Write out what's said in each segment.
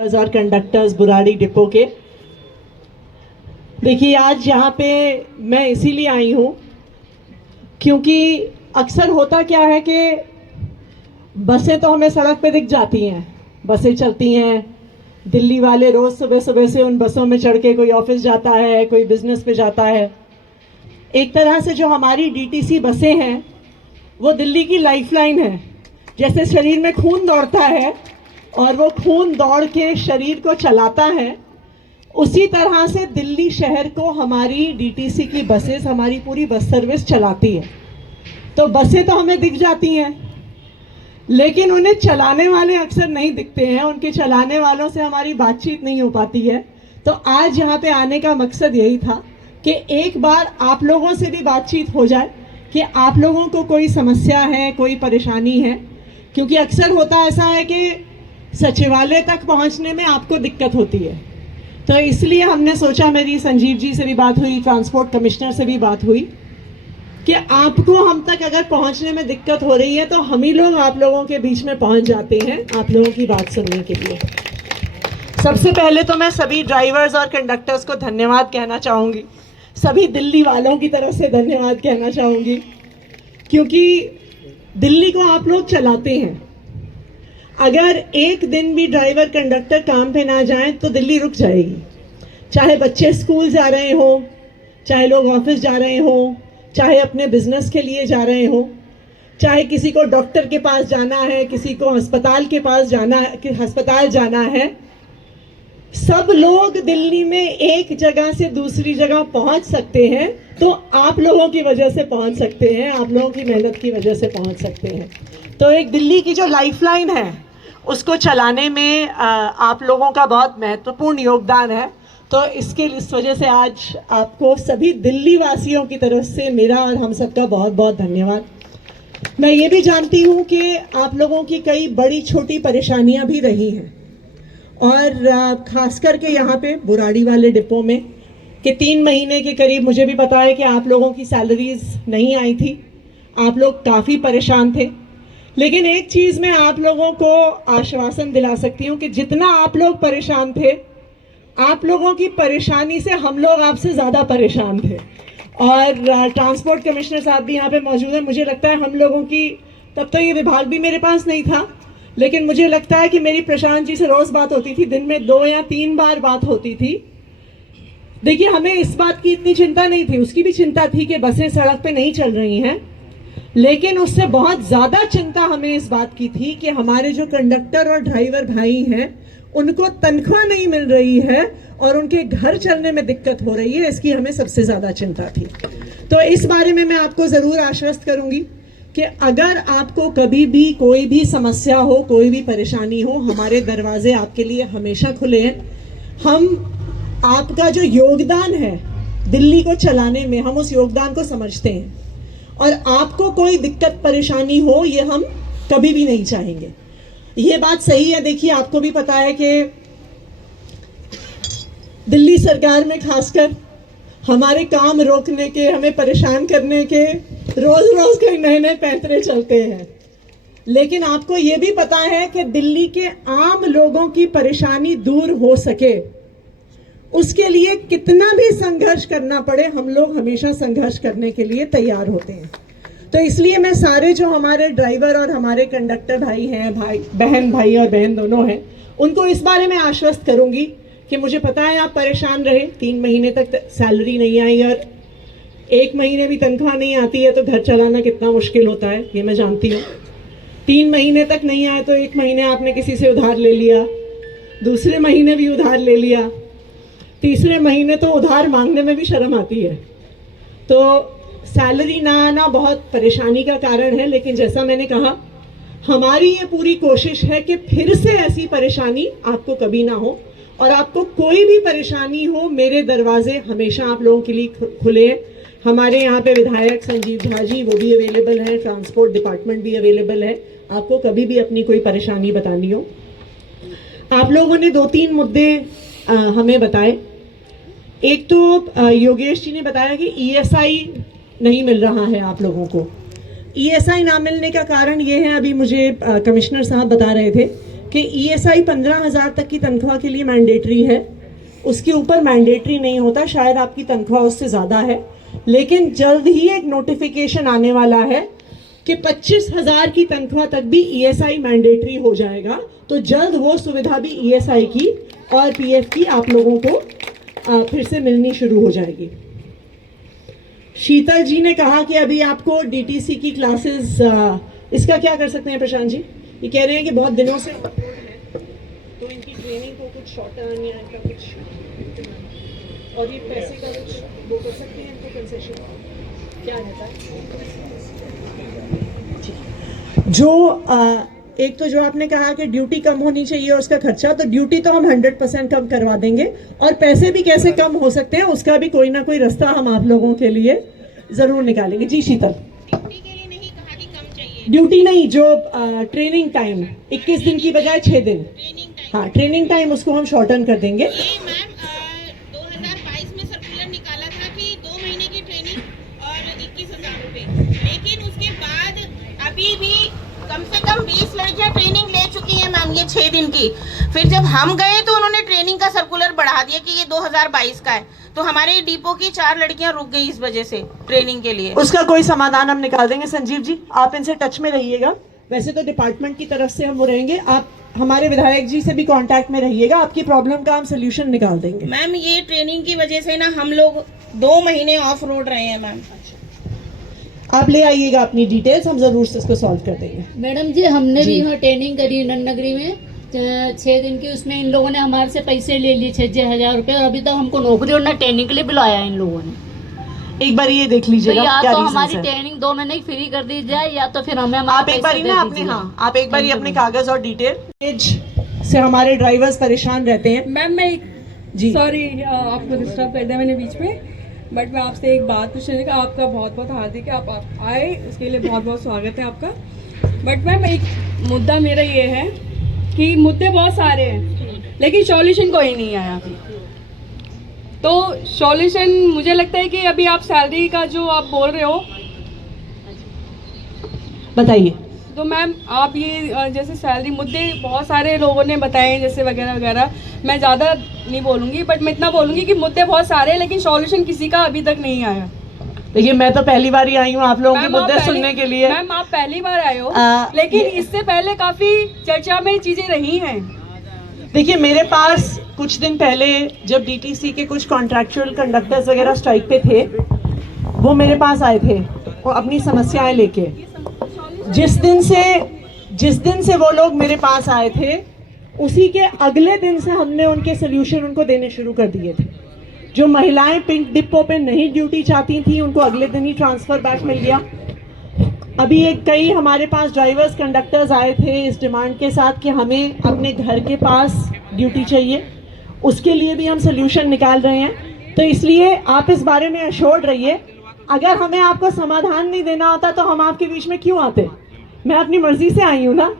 और conductors Burari depot के। देखिए, आज यहाँ पे मैं इसीलिए आई हूँ क्योंकि अक्सर होता क्या है कि बसें तो हमें सड़क पे दिख जाती हैं, बसें चलती हैं। दिल्ली वाले रोज़ सुबह सुबह से उन बसों में चढ़ के कोई ऑफिस जाता है, कोई बिजनेस पे जाता है। एक तरह से जो हमारी डीटीसी बसें हैं वो दिल्ली की लाइफलाइन है। जैसे शरीर में खून दौड़ता है और वो खून दौड़ के शरीर को चलाता है, उसी तरह से दिल्ली शहर को हमारी डीटीसी की बसेस, हमारी पूरी बस सर्विस चलाती है। तो बसें तो हमें दिख जाती हैं, लेकिन उन्हें चलाने वाले अक्सर नहीं दिखते हैं, उनके चलाने वालों से हमारी बातचीत नहीं हो पाती है। तो आज यहाँ पे आने का मकसद यही था कि एक बार आप लोगों से भी बातचीत हो जाए कि आप लोगों को कोई समस्या है, कोई परेशानी है। क्योंकि अक्सर होता ऐसा है कि सचिवालय तक पहुंचने में आपको दिक्कत होती है, तो इसलिए हमने सोचा, मेरी संजीव जी से भी बात हुई, ट्रांसपोर्ट कमिश्नर से भी बात हुई, कि आपको हम तक अगर पहुंचने में दिक्कत हो रही है तो हम ही लोग आप लोगों के बीच में पहुंच जाते हैं आप लोगों की बात सुनने के लिए। सबसे पहले तो मैं सभी ड्राइवर्स और कंडक्टर्स को धन्यवाद कहना चाहूँगी, सभी दिल्ली वालों की तरफ से धन्यवाद कहना चाहूँगी, क्योंकि दिल्ली को आप लोग चलाते हैं। अगर एक दिन भी ड्राइवर कंडक्टर काम पे ना जाएं तो दिल्ली रुक जाएगी। चाहे बच्चे स्कूल जा रहे हों, चाहे लोग ऑफिस जा रहे हों, चाहे अपने बिजनेस के लिए जा रहे हों, चाहे किसी को डॉक्टर के पास जाना है, किसी को अस्पताल के पास जाना है, कि अस्पताल जाना है, सब लोग दिल्ली में एक जगह से दूसरी जगह पहुंच सकते हैं। तो आप लोगों की वजह से पहुंच सकते हैं, आप लोगों की मेहनत की वजह से पहुंच सकते हैं। तो एक दिल्ली की जो लाइफलाइन है उसको चलाने में आप लोगों का बहुत महत्वपूर्ण योगदान है। तो इस वजह से आज आपको सभी दिल्ली वासियों की तरफ से मेरा और हम सबका बहुत बहुत धन्यवाद। मैं ये भी जानती हूँ कि आप लोगों की कई बड़ी छोटी परेशानियाँ भी रही हैं, और खास करके यहाँ पे बुराड़ी वाले डिपो में कि 3 महीने के करीब मुझे भी पता है कि आप लोगों की सैलरीज नहीं आई थी, आप लोग काफ़ी परेशान थे। लेकिन एक चीज़ मैं आप लोगों को आश्वासन दिला सकती हूँ कि जितना आप लोग परेशान थे, आप लोगों की परेशानी से हम लोग आपसे ज़्यादा परेशान थे। और ट्रांसपोर्ट कमिश्नर साहब भी यहाँ पे मौजूद हैं। मुझे लगता है हम लोगों की, तब तो ये विभाग भी मेरे पास नहीं था, लेकिन मुझे लगता है कि मेरी प्रशांत जी से रोज़ बात होती थी, दिन में 2 या 3 बार बात होती थी। देखिए, हमें इस बात की इतनी चिंता नहीं थी, उसकी भी चिंता थी कि बसें सड़क पे नहीं चल रही हैं, लेकिन उससे बहुत ज़्यादा चिंता हमें इस बात की थी कि हमारे जो कंडक्टर और ड्राइवर भाई हैं उनको तनख्वाह नहीं मिल रही है और उनके घर चलने में दिक्कत हो रही है, इसकी हमें सबसे ज़्यादा चिंता थी। तो इस बारे में मैं आपको ज़रूर आश्वस्त करूंगी कि अगर आपको कभी भी कोई भी समस्या हो, कोई भी परेशानी हो, हमारे दरवाजे आपके लिए हमेशा खुले हैं। हम आपका जो योगदान है दिल्ली को चलाने में, हम उस योगदान को समझते हैं, और आपको कोई दिक्कत परेशानी हो ये हम कभी भी नहीं चाहेंगे। ये बात सही है। देखिए, आपको भी पता है कि दिल्ली सरकार में खासकर हमारे काम रोकने के, हमें परेशान करने के रोज रोज कई नए नए पैंतरे चलते हैं। लेकिन आपको ये भी पता है कि दिल्ली के आम लोगों की परेशानी दूर हो सके, उसके लिए कितना भी संघर्ष करना पड़े, हम लोग हमेशा संघर्ष करने के लिए तैयार होते हैं। तो इसलिए मैं सारे जो हमारे ड्राइवर और हमारे कंडक्टर भाई हैं, भाई और बहन दोनों हैं, उनको इस बारे में आश्वस्त करूंगी कि मुझे पता है आप परेशान रहे, 3 महीने तक सैलरी नहीं आई, और 1 महीने भी तनख्वाह नहीं आती है तो घर चलाना कितना मुश्किल होता है, ये मैं जानती हूँ। 3 महीने तक नहीं आए तो 1 महीने आपने किसी से उधार ले लिया, दूसरे महीने भी उधार ले लिया, तीसरे महीने तो उधार मांगने में भी शर्म आती है। तो सैलरी ना आना बहुत परेशानी का कारण है, लेकिन जैसा मैंने कहा, हमारी ये पूरी कोशिश है कि फिर से ऐसी परेशानी आपको कभी ना हो, और आपको कोई भी परेशानी हो, मेरे दरवाजे हमेशा आप लोगों के लिए खुले हैं। हमारे यहाँ पे विधायक संजीव झा जी, वो भी अवेलेबल हैं, ट्रांसपोर्ट डिपार्टमेंट भी अवेलेबल है, आपको कभी भी अपनी कोई परेशानी बतानी हो। आप लोगों ने 2-3 मुद्दे हमें बताए। एक तो योगेश जी ने बताया कि ईएसआई नहीं मिल रहा है आप लोगों को। ईएसआई ना मिलने का कारण ये है, अभी मुझे कमिश्नर साहब बता रहे थे कि ईएसआई 15,000 तक की तनख्वाह के लिए मैंडेटरी है, उसके ऊपर मैंडेटरी नहीं होता, शायद आपकी तनख्वाह उससे ज़्यादा है। लेकिन जल्द ही एक नोटिफिकेशन आने वाला है कि 25,000 की तनख्वाह तक भी ईएसआई मैंडेटरी हो जाएगा। तो जल्द वो सुविधा भी ईएसआई की और पीएफ की आप लोगों को फिर से मिलनी शुरू हो जाएगी। शीतल जी ने कहा कि अभी आपको डीटीसी की क्लासेस, इसका क्या कर सकते हैं प्रशांत जी? ये कह रहे हैं कि बहुत दिनों से on board है, तो इनकी ट्रेनिंग को कुछ शॉर्ट टर्म या इनका कुछ, और ये पैसे का कुछ वो कर सकते हैं इनको कंसेशन, क्या रहता है? जो एक तो जो आपने कहा कि ड्यूटी कम होनी चाहिए और उसका खर्चा, तो ड्यूटी तो हम 100% कम करवा देंगे, और पैसे भी कैसे कम हो सकते हैं उसका भी कोई ना कोई रास्ता हम आप लोगों के लिए जरूर निकालेंगे। जी शीतल, ड्यूटी के लिए नहीं कहा कि कम चाहिए, ड्यूटी नहीं, जो ट्रेनिंग टाइम 21 दिन की बजाय 6 दिन, ट्रेनिंग टाइम। हाँ ट्रेनिंग टाइम उसको हम शॉर्टन कर देंगे। ये मैम 2022 में सर्कुलर निकाला था कि 2 महीने की ट्रेनिंग और 21,000 रुपए, लेकिन उसके बाद अभी भी कम से कम 20 लड़कियां ट्रेनिंग ले चुकी हैं मैम, ये 6 दिन की। फिर जब हम गए तो उन्होंने ट्रेनिंग का सर्कुलर बढ़ा दिया कि ये 2022 का है, तो हमारे डिपो की 4 लड़कियां रुक गई इस वजह से ट्रेनिंग के लिए। उसका कोई समाधान हम निकाल देंगे। संजीव जी आप इनसे टच में रहिएगा, वैसे तो डिपार्टमेंट की तरफ से हम वो रहेंगे, आप हमारे विधायक जी से भी कांटेक्ट में रहिएगा, आपकी प्रॉब्लम का हम सोल्यूशन निकाल देंगे। मैम ये ट्रेनिंग की वजह से ना हम लोग 2 महीने ऑफ रोड रहे हैं मैम। आप ले आइएगा अपनी डिटेल्स, हम जरूर से इसको सॉल्व कर देंगे। मैडम जी हमने भी यहाँ ट्रेनिंग करी नन नगरी में 6 दिन की, उसमें इन लोगों ने हमारे से पैसे ले लिए 6,000 रुपये, और अभी तक हमको नौकरी और ना ट्रेनिंग के लिए बुलाया इन लोगों ने। एक बार ये देख तो लीजिएगा या क्या तो reasons हमारी है। ट्रेनिंग 2 महीने की फ्री कर दी जाए, या तो फिर हमें आप एक बार ना अपने, हाँ आप एक बार अपने कागज और डिटेल से, हमारे ड्राइवर्स परेशान रहते हैं। मैम मैं जी सॉरी आपको डिस्टर्ब कर दिया मैंने बीच में, बट मैं आपसे एक बात पूछने का, आपका बहुत बहुत हार्दिक है, आप आए उसके लिए बहुत बहुत स्वागत है आपका। बट मैम एक मुद्दा मेरा ये है कि मुद्दे बहुत सारे हैं लेकिन सॉल्यूशन कोई नहीं आया। तो सॉल्यूशन मुझे लगता है कि अभी आप सैलरी का जो आप बोल रहे हो, बताइए। तो मैम आप ये जैसे सैलरी मुद्दे बहुत सारे लोगों ने बताए जैसे वगैरह वगैरह, मैं ज़्यादा नहीं बोलूँगी, बट मैं इतना बोलूँगी कि मुद्दे बहुत सारे हैं लेकिन सॉल्यूशन किसी का अभी तक नहीं आया। देखिए मैं तो पहली बार ही आई हूँ आप लोगों के मैम, आप मुद्दे पहली- सुनने के लिए। मैम आप पहली बार आए हो, लेकिन ये- इससे पहले काफी चर्चा में चीजें रही हैं। देखिए मेरे पास कुछ दिन पहले जब डीटीसी के कुछ कॉन्ट्रैक्चुअल कंडक्टर्स वगैरह स्ट्राइक पे थे, वो मेरे पास आए थे और अपनी समस्याएं लेके। जिस दिन से वो लोग मेरे पास आए थे, उसी के अगले दिन से हमने उनके सोल्यूशन उनको देने शुरू कर दिए थे। जो महिलाएं पिंक डिपो पे नहीं ड्यूटी चाहती थी, उनको अगले दिन ही ट्रांसफर बैक मिल गया। अभी कई हमारे पास ड्राइवर्स कंडक्टर्स आए थे इस डिमांड के साथ कि हमें अपने घर के पास ड्यूटी चाहिए, उसके लिए भी हम सोल्यूशन निकाल रहे हैं। तो इसलिए आप इस बारे में अश्योर्ड रहिए। अगर हमें आपको समाधान नहीं देना होता तो हम आपके बीच में क्यों आते? मैं अपनी मर्जी से आई हूँ ना,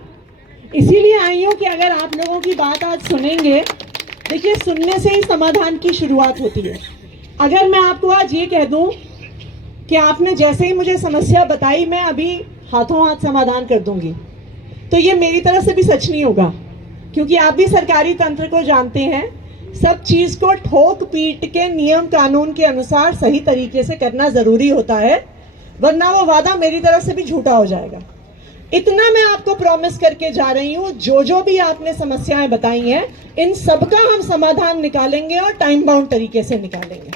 इसीलिए आई हूँ कि अगर आप लोगों की बात आज सुनेंगे, देखिए सुनने से ही समाधान की शुरुआत होती है। अगर मैं आपको आज ये कह दूं कि आपने जैसे ही मुझे समस्या बताई मैं अभी हाथों हाथ समाधान कर दूंगी, तो ये मेरी तरफ से भी सच नहीं होगा, क्योंकि आप भी सरकारी तंत्र को जानते हैं। सब चीज को ठोक पीट के नियम कानून के अनुसार सही तरीके से करना जरूरी होता है, वरना वो वादा मेरी तरफ से भी झूठा हो जाएगा। इतना मैं आपको प्रॉमिस करके जा रही हूँ, जो भी आपने समस्याएं बताई हैं, इन सबका हम समाधान निकालेंगे और टाइम बाउंड तरीके से निकालेंगे।